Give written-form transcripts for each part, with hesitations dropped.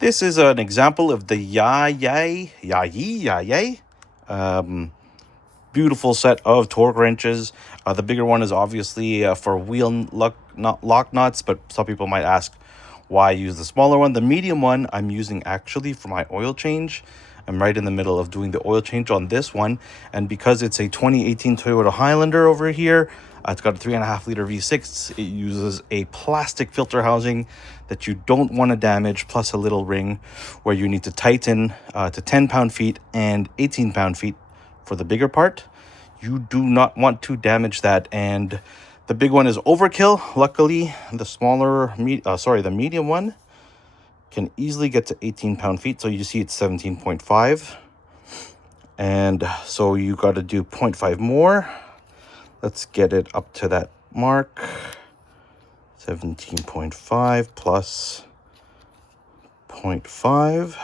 This is an example of the Yayi. Um, Beautiful set of torque wrenches. The bigger one is obviously for wheel lock nuts, but some people might ask why I use the smaller one. The medium one I'm using actually for my oil change. I'm right in the middle of doing the oil change on this one, and because it's a 2018 Toyota Highlander over here, it's got a 3.5-liter V6. It uses a plastic filter housing that you don't want to damage, plus a little ring where you need to tighten to 10 pound-feet and 18 pound-feet for the bigger part. You do not want to damage that, and the big one is overkill. Luckily, the medium one can easily get to 18 pound-feet. So you see it's 17.5, and so you got to do 0.5 more. Let's get it up to that mark. 17.5 plus 0.5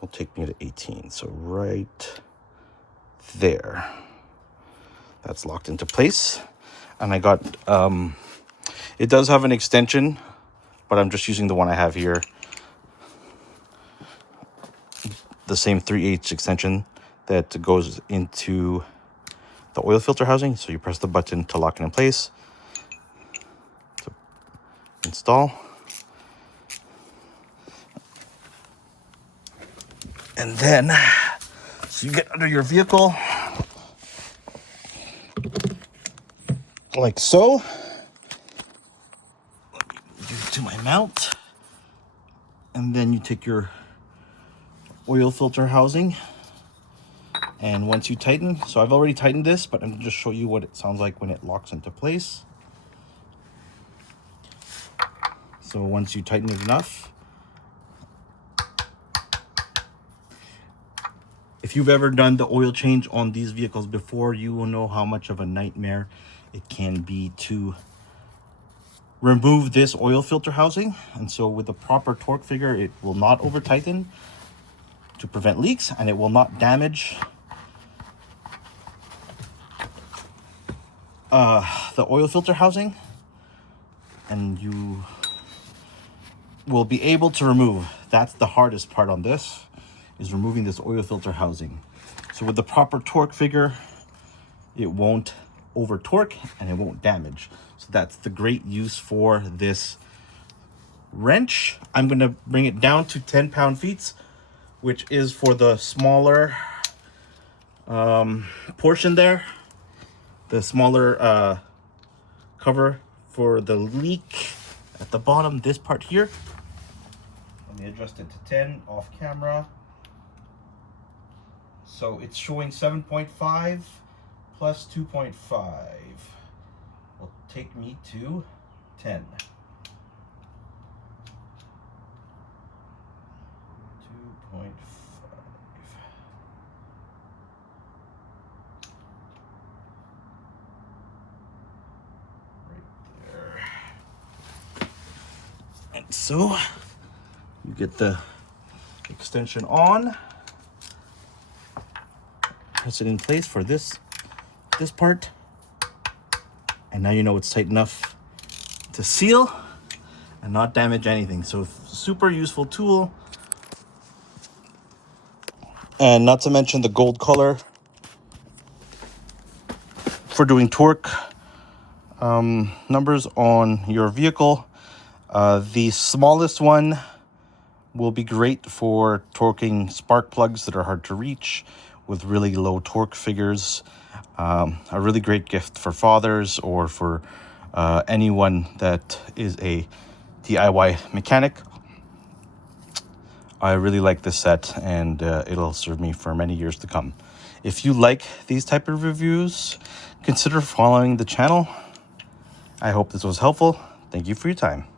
will take me to 18. So right there, that's locked into place. And I got it does have an extension, but I'm just using the one I have here, the same 3/8 extension that goes into the oil filter housing. So you press the button to lock it in place, to install, and then so you get under your vehicle like so. Let me do it to my mount, and then you take your oil filter housing, and once you tighten, so I've already tightened this, but I'm gonna just show you what it sounds like when it locks into place. So once you tighten it enough, if you've ever done the oil change on these vehicles before, you will know how much of a nightmare it can be to remove this oil filter housing. And so with the proper torque figure, it will not over tighten to prevent leaks, and it will not damage the oil filter housing, and you will be able to remove. That's the hardest part on this, is removing this oil filter housing. So with the proper torque figure, it won't over torque and it won't damage. So that's the great use for this wrench. I'm going to bring it down to 10 pound-feet, which is for the smaller portion there, the smaller cover for the leak at the bottom, this part here. Let me adjust it to 10 off camera. So it's showing 7.5 plus 2.5 will take me to 10. 2.5. Right there. And so you get the extension on, press it in place for this part, and now you know it's tight enough to seal and not damage anything. So super useful tool. And not to mention the gold color for doing torque numbers on your vehicle. The smallest one will be great for torquing spark plugs that are hard to reach with really low torque figures. A really great gift for fathers or for anyone that is a DIY mechanic. I really like this set, and it'll serve me for many years to come. If you like these type of reviews, consider following the channel. I hope this was helpful. Thank you for your time.